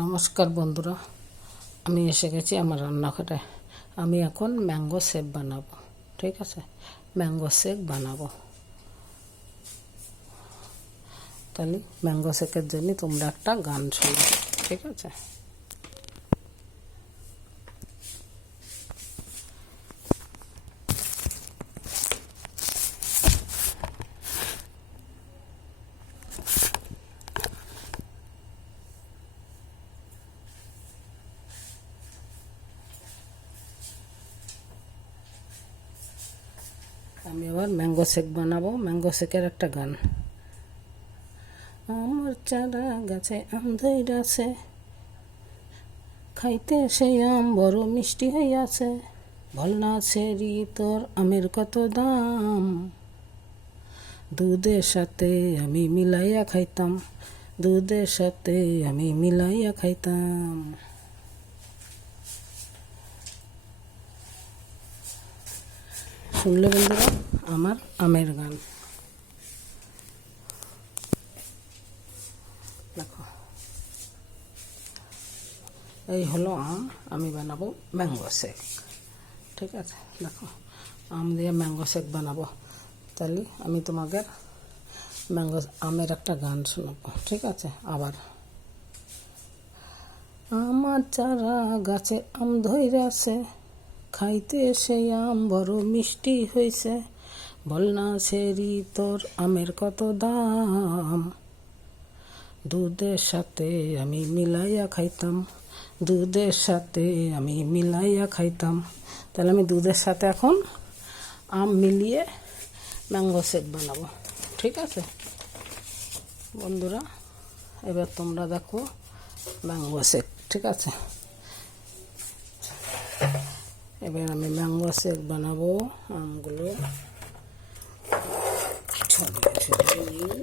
নমস্কার বন্ধুরা, আমি এসে গেছি আমার রান্নাঘরে। আমি এখন ম্যাঙ্গো শেক বানাবো। ঠিক আছে, ম্যাঙ্গো শেক বানাবো। তাহলে ম্যাঙ্গো শেকের জন্য তোমরা একটা গান শোনো। ঠিক আছে, আমি এবার ম্যাঙ্গো শেক বানাবো। ম্যাঙ্গো শেকের একটা গান। আমার চারা গাছে আম ধইরাছে, খাইতে সেই আম বড় মিষ্টি হইয়াছে। ভল না ছেড়ি তোর আমের কত দাম, দুধের সাথে আমি মিলাইয়া খাইতাম, দুধের সাথে আমি মিলাইয়া খাইতাম। শুনলে বন্ধুরা আমার আমের গান। দেখো, এই হলো আম, আমি বানাবো ম্যাঙ্গো শেক। ঠিক আছে, দেখো আম দিয়ে ম্যাঙ্গো শেক বানাবো। তাহলে আমি তোমাকে আমের একটা গান শোনাবো। ঠিক আছে, আবার আমার চারা গাছে আম ধইরাছে, খাইতে সেই আম বড় মিষ্টি হইছে। বল না ছেড়ি তোর আমের কত দাম, দুধের সাথে আমি মিলাইয়া খাইতাম, দুধের সাথে আমি মিলাইয়া খাইতাম। তাহলে আমি দুধের সাথে এখন আম মিলিয়ে ম্যাঙ্গো শেক বানাবো। ঠিক আছে বন্ধুরা, এবার তোমরা দেখো ম্যাঙ্গো শেক। ঠিক আছে, এবার আমি ম্যাঙ্গো শেক বানাবো। আমগুলো ছড়িয়ে ছড়িয়ে নিই।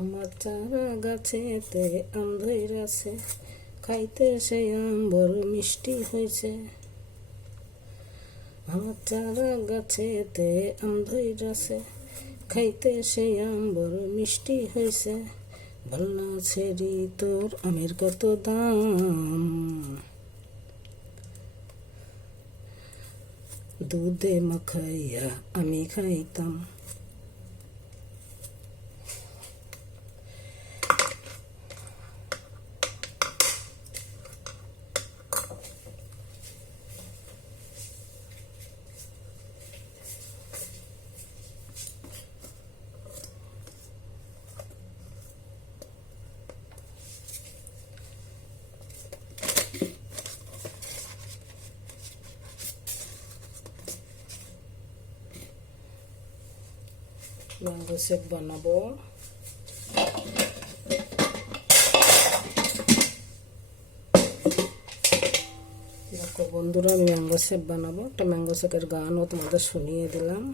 আমার চারা গাছেতে আম ধইরাছে, খাইতে সেই আম বড় মিষ্টি হয়েছে। আমার চারা গাছেতে আম ধইরাছে, খাইতে সেই আম বড় মিষ্টি হয়েছে। বল না ছেড়ি তোর আমের কত দাম, দুধে মাখাইয়া আমি খাইতাম। ম্যাঙ্গো শেক বানাবো। দেখো বন্ধুরা, আমি ম্যাঙ্গো শেক বানাবো। একটা ম্যাঙ্গো শেকের গানও তোমাদের শুনিয়ে দিলাম।